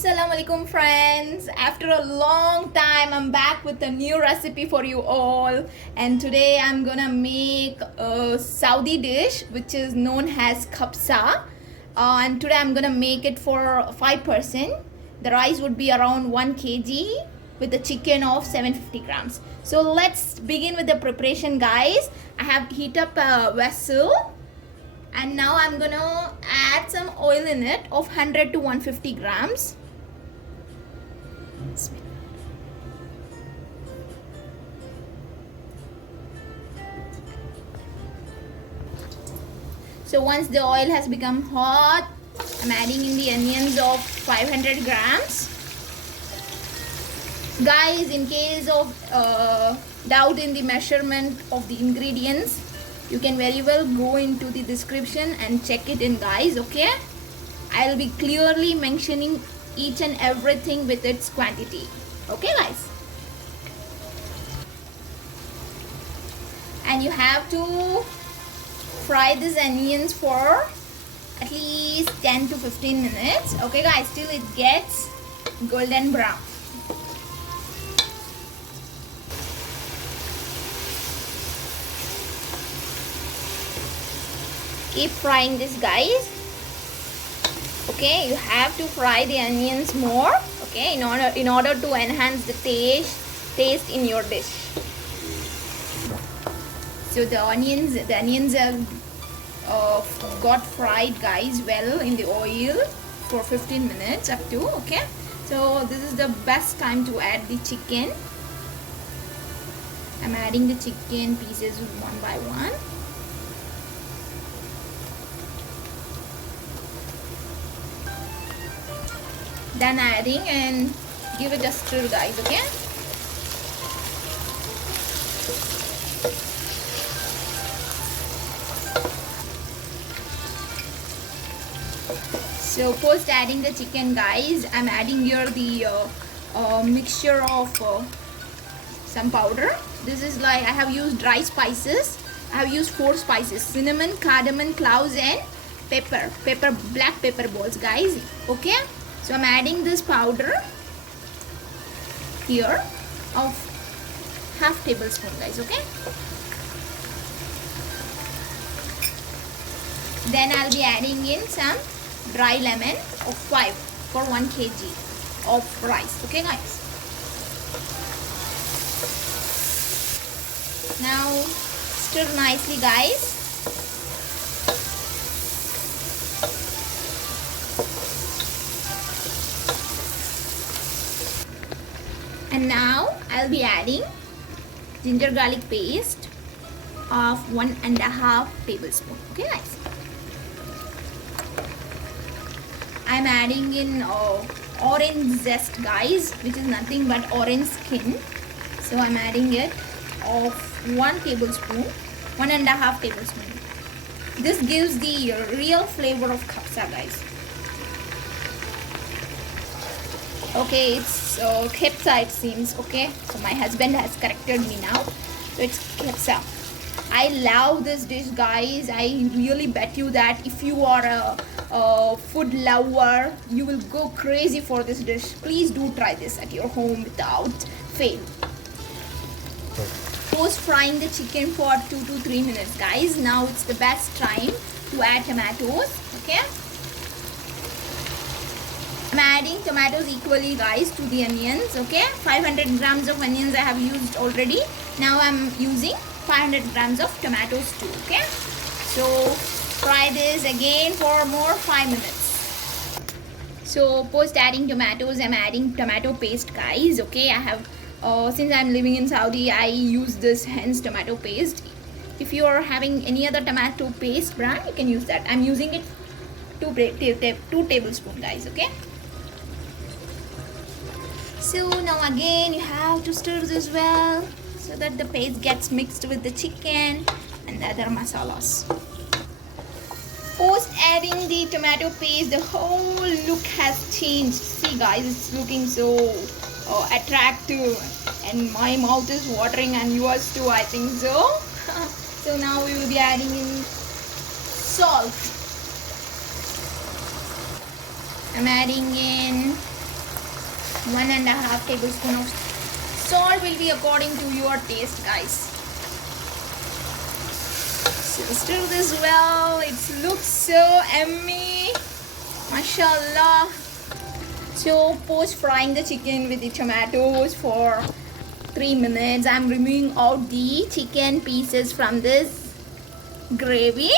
Assalamu alaikum friends. After a long time I'm back with a new recipe for you all, and today I'm gonna make a Saudi dish which is known as kabsa. And today I'm gonna make it for 5 person. The rice would be around 1 kg with the chicken of 750 grams. So let's begin with the preparation, guys. I have heat up a vessel, and now I'm gonna add some oil in it of 100 to 150 grams. So once the oil has become hot, I'm adding in the onions of 500 grams. Guys, in case of doubt in the measurement of the ingredients, you can very well go into the description and check it in, guys. Okay, I'll be clearly mentioning each and everything with its quantity. Okay, guys, and you have to fry these onions for at least 10 to 15 minutes. Okay, guys, till it gets golden brown. Keep frying this, guys. Okay, you have to fry the onions more, okay, in order to enhance the taste in your dish. So the onions have got fried, guys, well in the oil for 15 minutes up to. Okay, so this is the best time to add the chicken. I'm adding the chicken pieces one by one. Then adding and give it a stir, guys. Okay, so post adding the chicken, guys, I'm adding here the mixture of some powder. This is like I have used dry spices. I have used 4 spices: cinnamon, cardamom, cloves, and black pepper balls, guys. Okay, so I'm adding this powder here of half tablespoon, guys. Okay, then I'll be adding in some dry lemon of 5 for 1 kg of rice. Okay, guys, now stir nicely, guys. And now I'll be adding ginger garlic paste of 1.5 tablespoon. Okay, guys, I'm adding in orange zest, guys, which is nothing but orange skin. So I'm adding it of 1 tablespoon, 1.5 tablespoon. This gives the real flavor of kabsa, guys. Okay, it's kabsa, it seems. Okay, so my husband has corrected me now. So it's kabsa. I love this dish, guys. I really bet you that if you are a food lover, you will go crazy for this dish. Please do try this at your home without fail. Post frying the chicken for 2 to 3 minutes, guys. Now it's the best time to add tomatoes. Okay, I'm adding tomatoes equally, guys, to the onions. Okay, 500 grams of onions I have used already. Now I'm using 500 grams of tomatoes too. Okay, so fry this again for more 5 minutes. So post adding tomatoes, I'm adding tomato paste, guys. Okay, I have since I'm living in Saudi, I use this Heinz tomato paste. If you are having any other tomato paste brand, you can use that. I'm using it 2 tablespoons, guys. Okay, so now again you have to stir this well so that the paste gets mixed with the chicken and the other masalas. Post adding the tomato paste, the whole look has changed. See, guys, it's looking so attractive, and my mouth is watering, and yours too, I think so. So now we will be adding in salt. I'm adding in 1.5 tablespoon of salt will be according to your taste, guys. So stir this well. It looks so yummy, mashallah. So post frying the chicken with the tomatoes for 3 minutes, I'm removing out the chicken pieces from this gravy.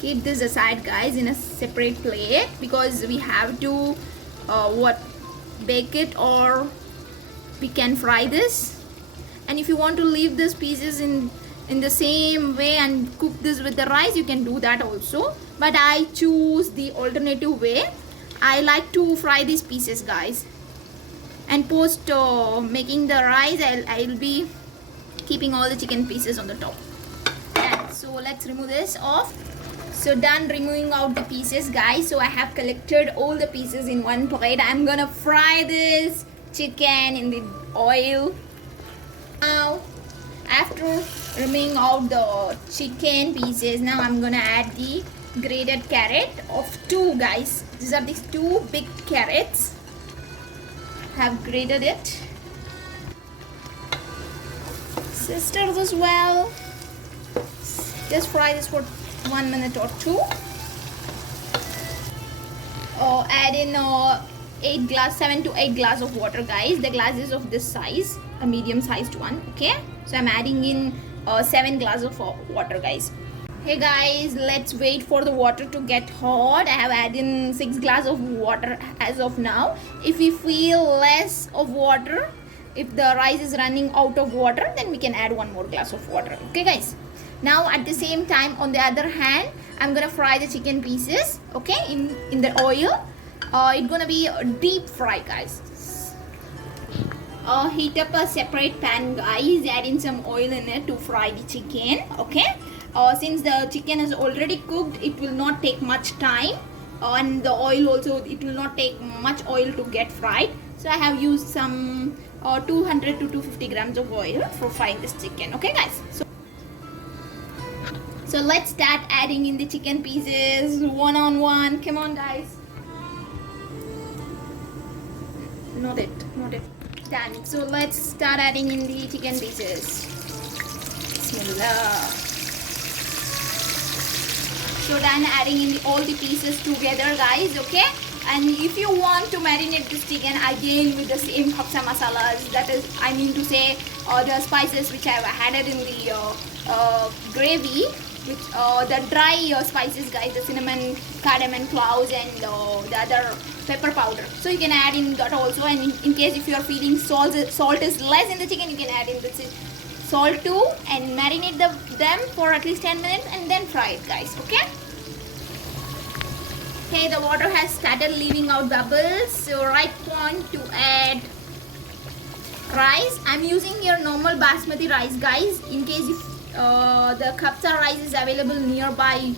Keep this aside, guys, in a separate plate, because we have to bake it, or we can fry this. And if you want to leave these pieces in the same way and cook this with the rice, you can do that also, but I choose the alternative way. I like to fry these pieces, guys, and post making the rice, I'll be keeping all the chicken pieces on the top. And so let's remove this off. So done removing out the pieces, guys. So I have collected all the pieces in one plate. I'm gonna fry this chicken in the oil. Now after removing out the chicken pieces, now I'm gonna add the grated carrot of 2, guys. These are these 2 big carrots. Have grated it. Stir this well. Just fry this for 1 minute or 2. Add in 7 to 8 glass of water, guys. The glass is of this size, a medium sized one. Okay, so I'm adding in 7 glasses of water, guys. Hey guys, let's wait for the water to get hot. I have added in 6 glasses of water as of now. If we feel less of water, if the rice is running out of water, then we can add 1 more glass of water. Okay, guys. Now at the same time, on the other hand, I'm gonna fry the chicken pieces. Okay, in the oil. It's gonna be a deep fry, guys. Heat up a separate pan, guys. Add in some oil in it to fry the chicken. Okay. Since the chicken is already cooked, it will not take much time, and the oil also, it will not take much oil to get fried. So I have used some 200 to 250 grams of oil for frying this chicken. Okay, guys. So let's start adding in the chicken pieces one on one. Come on, guys. Not it. Done. So let's start adding in the chicken pieces. Bismillah. So done adding in all the pieces together, guys. Okay, and if you want to marinate this chicken again with the same kapsa masalas, that is, I mean to say, the spices which I have added in the gravy, which the dry spices, guys, the cinnamon, cardamom, cloves, and the other pepper powder. So you can add in that also, and in case if you are feeling salt is less in the chicken, you can add in the salt too, and marinate them for at least 10 minutes and then fry it, guys. Okay, the water has started leaving out bubbles, so right point to add rice. I'm using your normal basmati rice, guys. In case if the kapsa rice is available nearby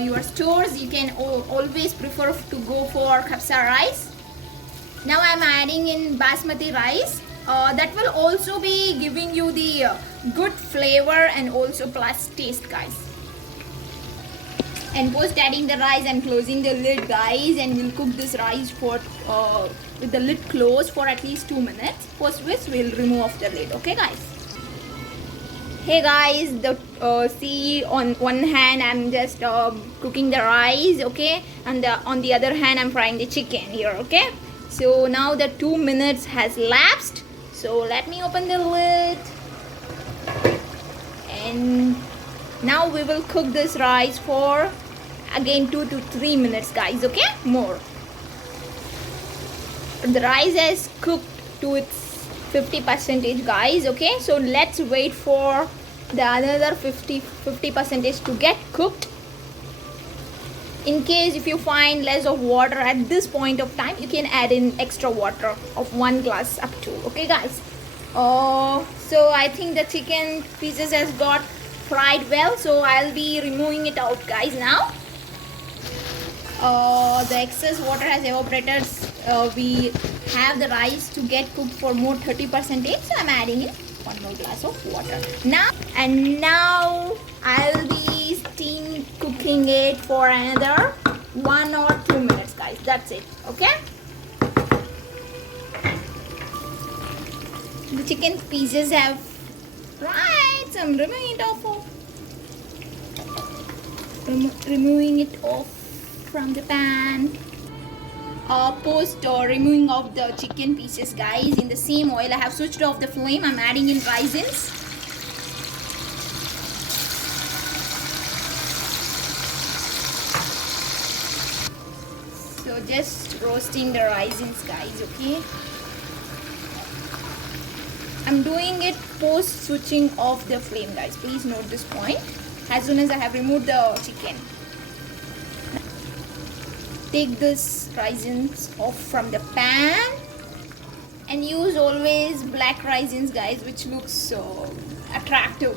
your stores, you can always prefer to go for kapsa rice. Now I'm adding in basmati rice. That will also be giving you the good flavor and also plus taste, guys. And post adding the rice, I'm closing the lid, guys, and we'll cook this rice for with the lid closed for at least 2 minutes. Post which we'll remove off the lid. Okay, guys. Hey guys, see, on one hand I'm just cooking the rice, okay, and on the other hand I'm frying the chicken here. Okay, so now the 2 minutes has lapsed. So let me open the lid, and now we will cook this rice for again 2 to 3 minutes, guys. Okay, more. The rice has cooked to its 50%, guys. Okay, so let's wait for the another 50% to get cooked. In case if you find less of water at this point of time, you can add in extra water of 1 glass up to. Okay, guys. So I think the chicken pieces has got fried well, so I'll be removing it out, guys. Now the excess water has evaporated. We have the rice to get cooked for more 30%, so I'm adding in 1 more glass of water now. And now I'll be steam cooking it for another 1 or 2 minutes, guys. That's it. Okay, The chicken pieces have fried, so I'm removing it off. Removing it off from the pan. Post removing of the chicken pieces, guys, in the same oil I have switched off the flame. I'm adding in raisins. So just roasting the raisins, guys. Okay, I'm doing it post switching off the flame, guys. Please note this point. As soon as I have removed the chicken, take this raisins off from the pan and use always black raisins, guys, which looks so attractive.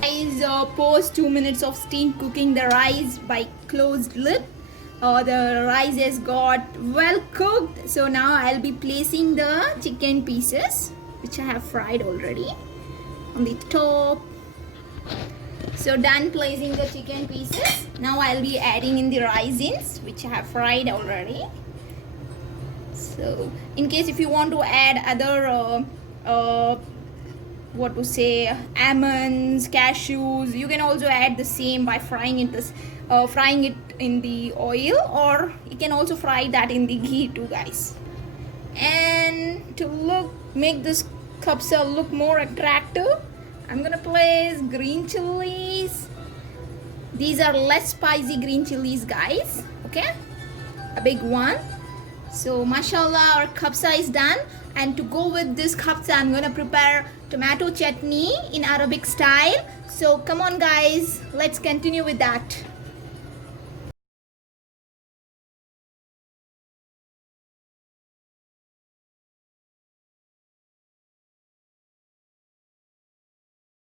Guys, post 2 minutes of steam cooking the rice by closed lid. The rice has got well cooked, so now I'll be placing the chicken pieces which I have fried already on the top. So done placing the chicken pieces. Now I'll be adding in the raisins which I have fried already. So in case if you want to add other almonds, cashews, you can also add the same by frying it in the oil, or you can also fry that in the ghee too, guys. And to make this kapsa look more attractive, I'm gonna place green chilies. These are less spicy green chilies, guys. Okay, a big one. So mashallah, our kapsa is done. And to go with this kapsa, I'm gonna prepare tomato chutney in Arabic style. So come on, guys, let's continue with that.